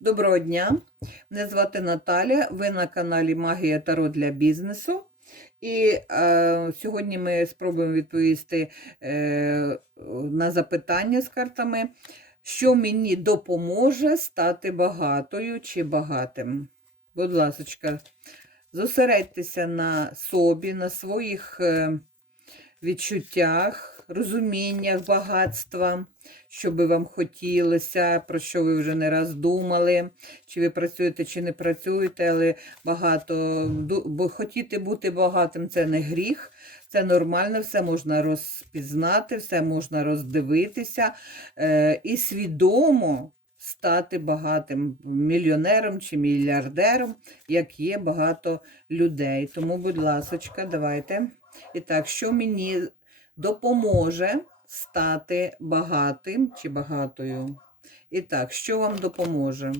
Доброго дня! Мене звати Наталя. Ви на каналі Магія Таро для бізнесу. І е, сьогодні ми спробуємо відповісти е, на запитання з картами, що мені допоможе стати багатою чи багатим. Будь ласка, зосередьтеся на собі, на своїх е, відчуттях, розуміннях багатства, що би вам хотілося, про що ви вже не раз думали, чи ви працюєте, чи не працюєте, але багато бо хотіти бути багатим це не гріх, це нормально, все можна розпізнати, все можна роздивитися е, і свідомо стати багатим мільйонером чи мільярдером, як є багато людей. Тому, будь ласочка, давайте. І так, що мені допоможе стати багатим чи багатою? І так, що вам допоможе?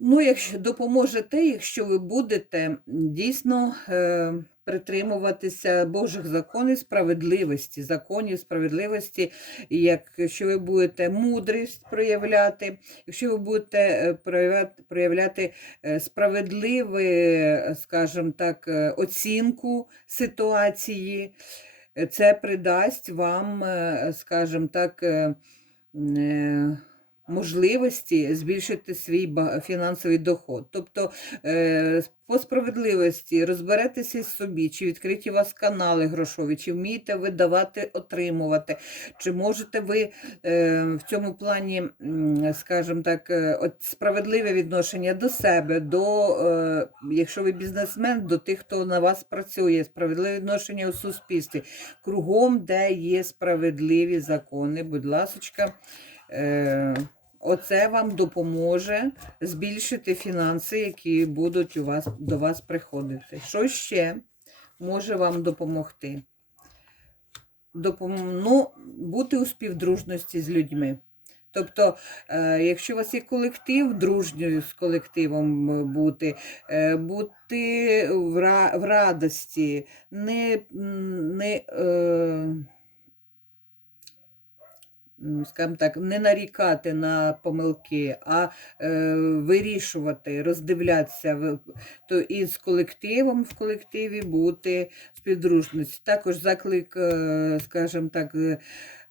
Ну, якщо допоможе те, якщо ви будете дійсно е, притримуватися Божих законів справедливості, законів справедливості, якщо ви будете мудрість проявляти, якщо ви будете е, проявляти, проявляти е, справедливе, скажімо так, е, оцінку ситуації, це придасть вам, е, скажімо так, е, е, можливості збільшити свій фінансовий доход. Тобто е, по справедливості розберетеся з собі, чи відкриті у вас канали грошові, чи вмієте ви давати, отримувати, чи можете ви е, в цьому плані, скажімо так, е, от справедливе відношення до себе, до, якщо ви бізнесмен, до тих, хто на вас працює, справедливе відношення у суспільстві, кругом, де є справедливі закони, будь ласочка. Е, Оце вам допоможе збільшити фінанси, які будуть у вас, до вас приходити. Що ще може вам допомогти? Допом... Ну, бути у співдружності з людьми. Тобто, е, якщо у вас є колектив, дружньою з колективом е, бути, бути в, ра... в радості, не, не скажімо так, не нарікати на помилки, а е, вирішувати, роздивлятися то і з колективом в колективі бути співдружності. Також заклик, е, скажімо так, е,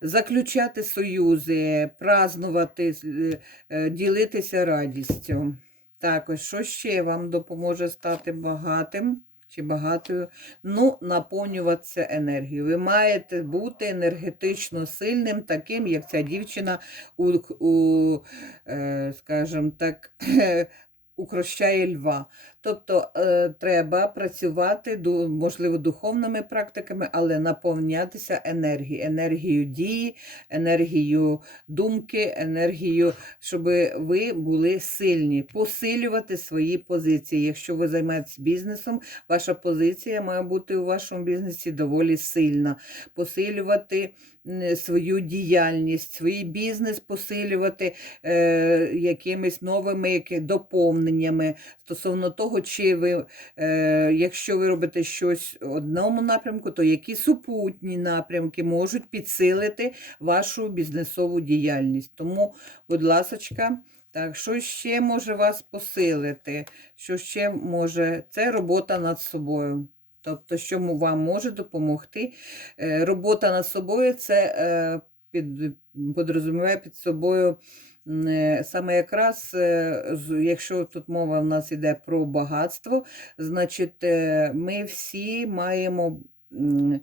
заключати союзи, празнувати, е, е, ділитися радістю. Також, що ще вам допоможе стати багатим? Чи багатою, ну, наповнюватися енергією. Ви маєте бути енергетично сильним, таким, як ця дівчина у, у е, скажімо так, укращає льва. Тобто е, треба працювати, можливо, духовними практиками, але наповнятися енергією, енергією дії, енергією думки, енергією, щоб ви були сильні, посилювати свої позиції. Якщо ви займаєтесь бізнесом, ваша позиція має бути у вашому бізнесі доволі сильна. Посилювати свою діяльність, свій бізнес, посилювати е, якимись новими доповненнями стосовно того, чи ви, е, якщо ви робите щось в одному напрямку, то які супутні напрямки можуть підсилити вашу бізнесову діяльність. Тому, будь ласочка, так, що ще може вас посилити? Що ще може? Це робота над собою. Тобто, що вам може допомогти. Е, Робота над собою це е, під, подрозуміває під собою саме якраз, е, якщо тут мова в нас йде про багатство, значить е, ми всі маємо. е,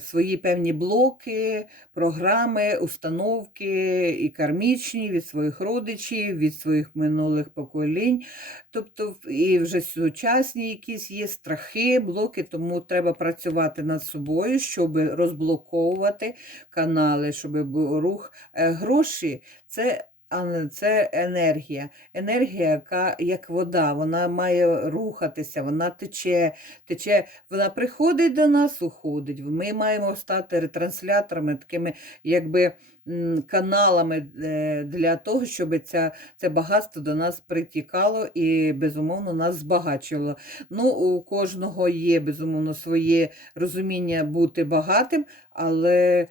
Свої певні блоки, програми, установки і кармічні від своїх родичів, від своїх минулих поколінь. Тобто, і вже сучасні якісь є страхи, блоки, тому треба працювати над собою, щоб розблоковувати канали, щоб рух. Гроші це. А це енергія. Енергія, яка як вода, вона має рухатися, вона тече, тече, вона приходить до нас, уходить. Ми маємо стати ретрансляторами, такими якби каналами е, для того, щоб ця, це багатство до нас притікало і, безумовно, нас збагачувало. Ну, у кожного є, безумовно, своє розуміння бути багатим, але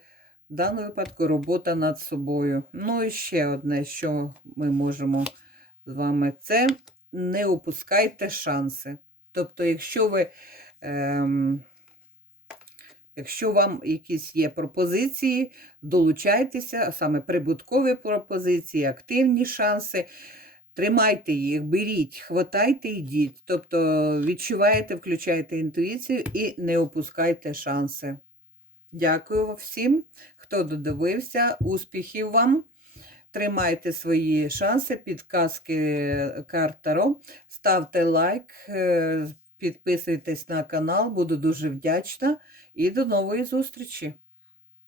В даному випадку робота над собою. Ну і ще одне, що ми можемо з вами, це не упускайте шанси. Тобто, якщо ви. Ем, Якщо вам якісь є пропозиції, долучайтеся, а саме прибуткові пропозиції, активні шанси. Тримайте їх, беріть, хватайте, йдіть. Тобто відчуваєте, включайте інтуїцію і не опускайте шанси. Дякую всім, хто додивився. Успіхів вам! Тримайте свої шанси, підказки карт Ставте лайк, е, підписуйтесь на канал, буду дуже вдячна. І до нової зустрічі!